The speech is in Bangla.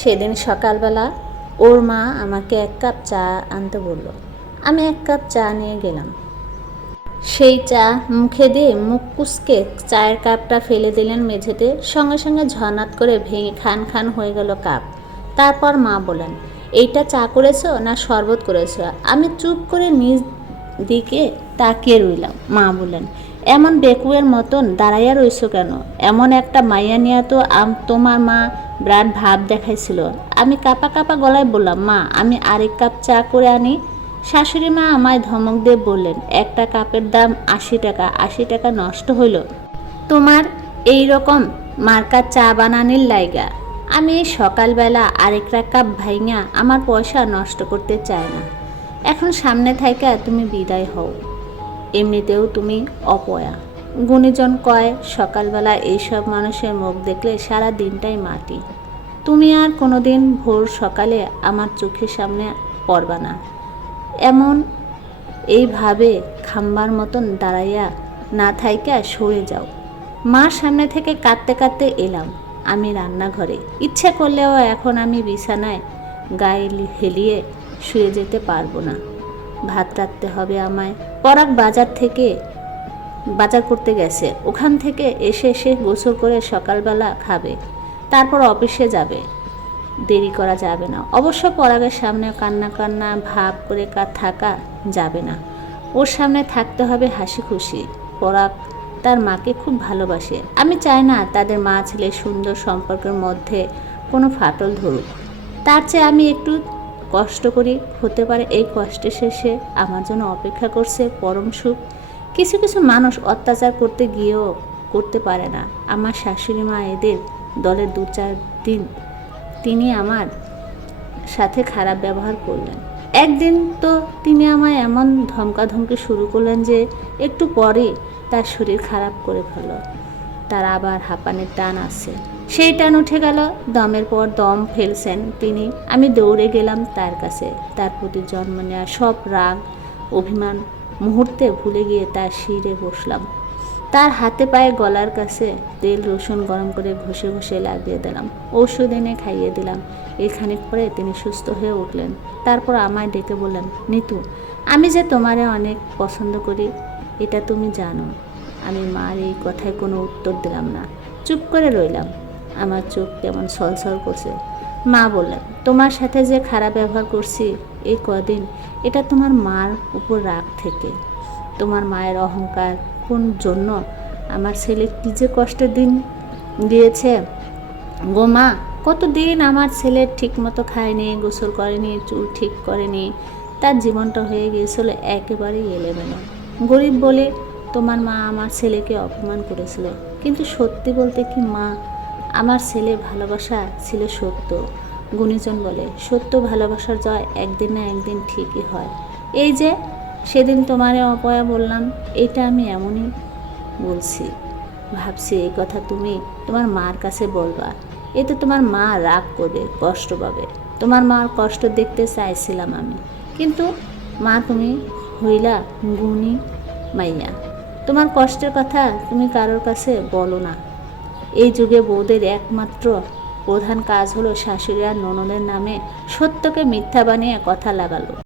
সেদিন সকালবেলা ওর মা আমাকে 1 কাপ চা আনতে বলল। আমি 1 কাপ চা নিয়ে গেলাম। সেই চা মুখে দিয়ে মুখ কুঁচকে চায়ের কাপটা ফেলে দিলেন মেঝেতে। সঙ্গে সঙ্গে ঝনাত করে ভেঙে খান খান হয়ে গেল কাপ। তারপর মা বলেন, এইটা চা করেছো না শরবত করেছো? আমি চুপ করে নিজ দিকে তাকিয়ে রইলাম। মা বলেন, এমন বেকুয়ের মতন দাঁড়াইয়া রইছো কেন? এমন একটা মাইয়া নিয়ে তো তোমার মা বিরাট ভাব দেখাইছিল। আমি কাপা কাপা গলায় বললাম, মা আমি আরেক কাপ চা করে আনি। শাশুড়ি মা আমায় ধমক দিয়ে বললেন, একটা কাপের দাম 80 টাকা, 80 টাকা নষ্ট হইল তোমার এই রকম মার্কা চা বানানির লাইগা। আমি এই সকালবেলা আরেকটা কাপ ভাইঙা আমার পয়সা নষ্ট করতে চাই না। এখন সামনে থাইকা তুমি বিদায় হও। এমনিতেও তুমি অপয়া। গুণীজন কয়, সকালবেলা এইসব মানুষের মুখ দেখলে সারা দিনটাই মাটি। তুমি আর কোনোদিন ভোর সকালে আমার চোখের সামনে পড়বা না। এমন এইভাবে খাম্বার মতন দাঁড়াইয়া না থাইকা সরে যাও। মার সামনে থেকে কাঁদতে কাঁদতে এলাম আমি রান্নাঘরে। ইচ্ছে করলেও এখন আমি বিছানায় গায়ে হেলিয়ে শুয়ে যেতে পারবো না। ভাত রাখতে হবে আমায়। পরাগ বাজার করতে গেছে। ওখান থেকে এসে গোসল করে সকালবেলা খাবে, তারপর অফিসে যাবে। দেরি করা যাবে না। অবশ্য পরাগের সামনে কান্না ভাব করে থাকা যাবে না। ওর সামনে থাকতে হবে হাসি খুশি। পরাগ তার মাকে খুব ভালোবাসে। আমি চাই না তাদের মা ছেলে সুন্দর সম্পর্কের মধ্যে কোনো ফাটল ধরুক। তার চেয়ে আমি একটু কষ্ট করি, হতে পারে এই কষ্টের শেষে আমার জন্য অপেক্ষা করছে পরম সুখ। কিছু কিছু মানুষ অত্যাচার করতে গিয়েও করতে পারে না। আমার শাশুড়ি মা এদের দলের 2-4 দিন তিনি আমার সাথে খারাপ ব্যবহার করলেন। একদিন তো তিনি আমায় এমন ধমকাধমকি শুরু করলেন যে একটু পরে তার শরীর খারাপ করে ফেলল। তার আবার হাঁপানির টান আছে। সেই টান উঠে গেল। দমের পর দম ফেলছেন তিনি। আমি দৌড়ে গেলাম তার কাছে। তার প্রতি জন্ম নেওয়া সব রাগ অভিমান মুহূর্তে ভুলে গিয়ে তার শিরে বসলাম। তার হাতে পায়ে গলার কাছে তেল রসুন গরম করে ঘষে ঘষে লাগিয়ে দিলাম। ওষুধ এনে খাইয়ে দিলাম। খানিক পরে তিনি সুস্থ হয়ে উঠলেন। তারপর আমায় ডেকে বললেন, নিতু আমি যে তোমারে অনেক পছন্দ করি এটা তুমি জানো। আমি মার এই কথায় কোনো উত্তর দিলাম না, চুপ করে রইলাম। আমার চোখ কেমন ছলছল করছে। মা বললেন, তোমার সাথে যে খারাপ ব্যবহার করছি এই কদিন, এটা তোমার মার উপর রাগ থেকে। তোমার মায়ের অহংকার কোন জন্য আমার ছেলে কী যে কষ্টের দিন দিয়েছে গো মা। কতদিন আমার ছেলে ঠিক মতো খায়নি, গোসল করেনি, চুল ঠিক করেনি। তার জীবনটা হয়ে গিয়েছিল একেবারেই এলোমেলো। গরিব বলে তোমার মা আমার ছেলেকে অপমান করেছিল। কিন্তু সত্যি বলতে কি মা, আমার ছেলে ভালোবাসা ছিল সত্য। গুণীজন বলে, সত্য ভালোবাসার জয় একদিন না একদিন ঠিকই হয়। এই যে সেদিন তোমারে অপয়া বললাম, এটা আমি এমনই বলছি। ভাবছি এই কথা তুমি তোমার মার কাছে বলবা। এতে তোমার মা রাগ করবে, কষ্ট পাবে। তোমার মার কষ্ট দেখতে চাইছিলাম আমি, কিন্তু মা তুমি হইলা গুণী মাইয়া। তোমার কষ্টের কথা তুমি কারোর কাছে বলো না। এই যুগে বউদের একমাত্র প্রধান কাজ হলো শাশুড়ি আর ননদের নামে সত্যকে মিথ্যা বানিয়ে কথা লাগালো।